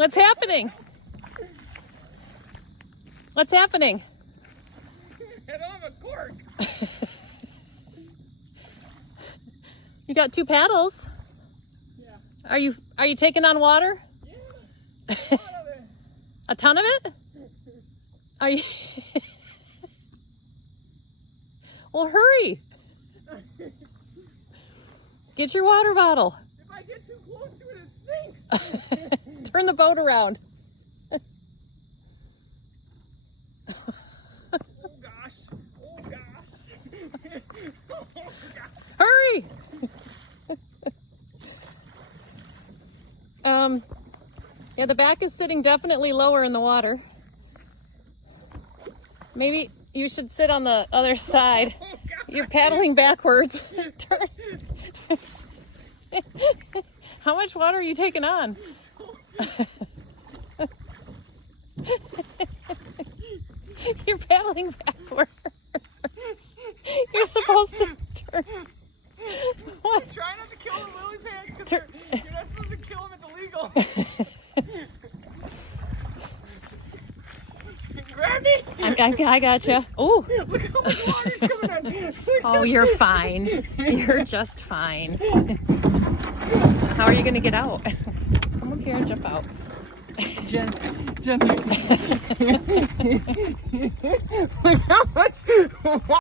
What's happening? What's happening? I don't have a cork. You got 2 paddles. Yeah. Are you taking on water? Yeah. A lot of it. A ton of it? Are you? Well, hurry. Get your water bottle. If I get too close to it, it sinks. Turn the boat around. Oh gosh. Oh gosh. Oh gosh. Hurry. Yeah, the back is sitting definitely lower in the water. Maybe you should sit on the other side. Oh gosh. You're paddling backwards. Turn. How much water are you taking on? You're paddling backwards. You're supposed to turn. What? Try not to kill the lily pads because Tur- you're not supposed to kill them. It's illegal. Grab me. I gotcha. Oh, Look how much water's coming on. oh, you're fine. You're just fine. How are you gonna get out? Come up here and jump out. Jen. Look how much